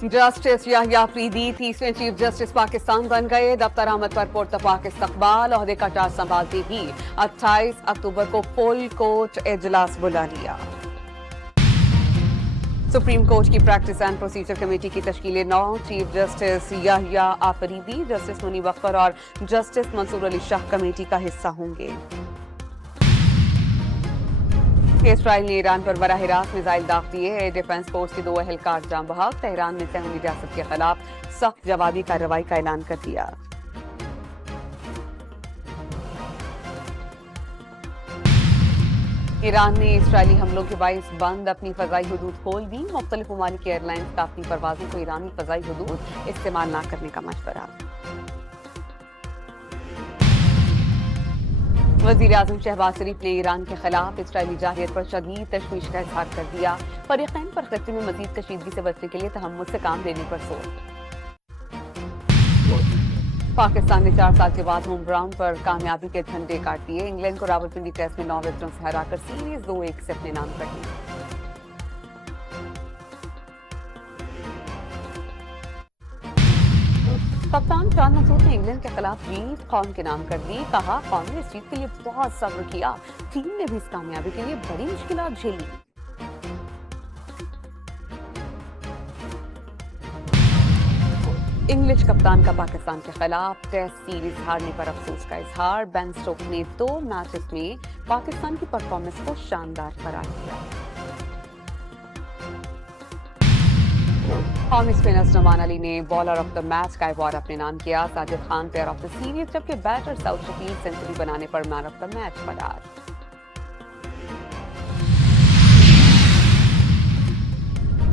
Justice Yahya Afridi 30वें chief justice Pakistan बन गए। दफ्तर आमद पर पुरतफाक इस्तकबाल। ओहदे का चार्ज संभालते ही 28 अक्टूबर को फुल कोर्ट इजलास बुला लिया। सुप्रीम कोर्ट की प्रैक्टिस एंड प्रोसीजर कमेटी की तश्कील 9। Chief justice Yahya Afridi, justice Munib Akhtar और जस्टिस मंसूर अली शाह कमेटी का हिस्सा होंगे। इसराइल ने ईरान पर बराह रास्त मिसाइल दाग दिए। एयर डिफेंस फोर्स के 2 एहलकार जाम बहक। तेहरान ने सहूनी रियासत के खिलाफ सख्त जवाबी कार्रवाई का ऐलान कर दिया। ईरान ने इसराइली हमलों के बाइस बंद अपनी फजाई हदूद खोल दी। मुख्तलिफ ममालिक की एयरलाइंस का अपनी परवाजों को ईरानी फजाई हदूद इस्तेमाल न करने का मशवरा। वज़ीर आज़म शहबाज शरीफ ने ईरान के खिलाफ इसराइली जाहियत पर शदीद तशवीश का इजहार कर दिया। फरीक़ैन पर खत्ते में मजीद कशीदगी से बचने के लिए तहम्मुल से काम लेने पर जोर। पाकिस्तान ने 4 साल के बाद होम ग्राउंड पर कामयाबी के झंडे काट दिए। इंग्लैंड को रावलपिंडी टेस्ट में 9 विकेटों से हराकर सीरीज 2-1 से अपने नाम कर ली। कप्तान शान मंसूर ने इंग्लैंड के खिलाफ जीत कौम के नाम कर दी। कहा, कौम ने इस जीत के लिए बहुत सब्र किया। टीम ने भी इस कामयाबी के लिए बड़ी मुश्किलात झेली। इंग्लिश कप्तान का पाकिस्तान के खिलाफ टेस्ट सीरीज हारने पर अफसोस का इजहार। बेन स्टोक्स ने 2 मैचेस में पाकिस्तान की परफॉर्मेंस को शानदार करार दिया। कौमी स्पिनर नमान अली ने बॉलर ऑफ द मैच का अवार्ड अपने नाम किया। Sajid Khan player of the series, जबकि बैटर साउथ शकील सेंचुरी बनाने पर मैन ऑफ द मैच फरार।